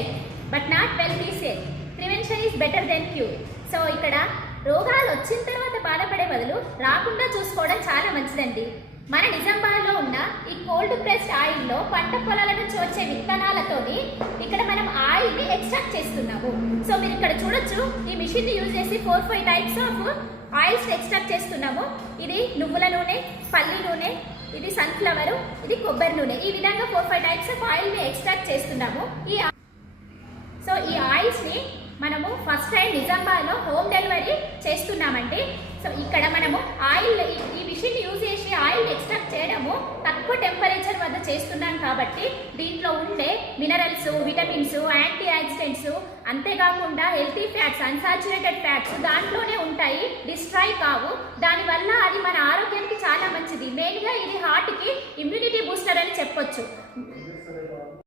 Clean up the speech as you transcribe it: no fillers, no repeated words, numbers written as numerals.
Health but not wealth is health. Prevention is better than cure. So ఇక్కడ రోగాలు వచ్చిన తర్వాత బాధపడే బదులు రాకుండా చూసుకోవడం చాలా మంచిదండి. మన నిజామాబాద్లో ఉన్న ఈ కోల్డ్ ప్రెస్డ్ ఆయిల్లో పంట పొలాల నుంచి వచ్చే విత్తనాలతోని ఇక్కడ మనం ఆయిల్ని ఎక్స్ట్రాక్ట్ చేస్తున్నాము. సో మీరు ఇక్కడ చూడొచ్చు, ఈ మిషన్ని యూజ్ చేసి 4-5 టైప్స్ ఆఫ్ ఆయిల్స్ ఎక్స్ట్రాక్ట్ చేస్తున్నాము. ఇది నువ్వుల నూనె, పల్లి నూనె, ఇది సన్ఫ్లవర్, ఇది కొబ్బరి నూనె. ఈ విధంగా 4-5 టైప్స్ ఆఫ్ ఆయిల్ని ఎక్స్ట్రాక్ట్ చేస్తున్నాము. ఈ ఆయిల్స్ని మనము ఫస్ట్ టైం నిజామాబాద్లో హోమ్ డెలివరీ చేస్తున్నామండి. సో ఇక్కడ మనము ఆయిల్ ఈ మిషన్ యూజ్ చేసి ఆయిల్ ఎక్స్ట్రాక్ట్ చేయడము తక్కువ టెంపరేచర్ వద్ద చేస్తున్నాం కాబట్టి దీంట్లో ఉండే మినరల్స్, విటమిన్స్, యాంటీ ఆక్సిడెంట్స్, అంతేకాకుండా హెల్తీ ఫ్యాట్స్, అన్సాచురేటెడ్ ఫ్యాట్స్ దాంట్లోనే ఉంటాయి, డిస్ట్రాయ్ కావు. దానివల్ల అది మన ఆరోగ్యానికి చాలా మంచిది. మెయిన్గా ఇది హార్ట్కి ఇమ్యూనిటీ బూస్టర్ అని చెప్పొచ్చు.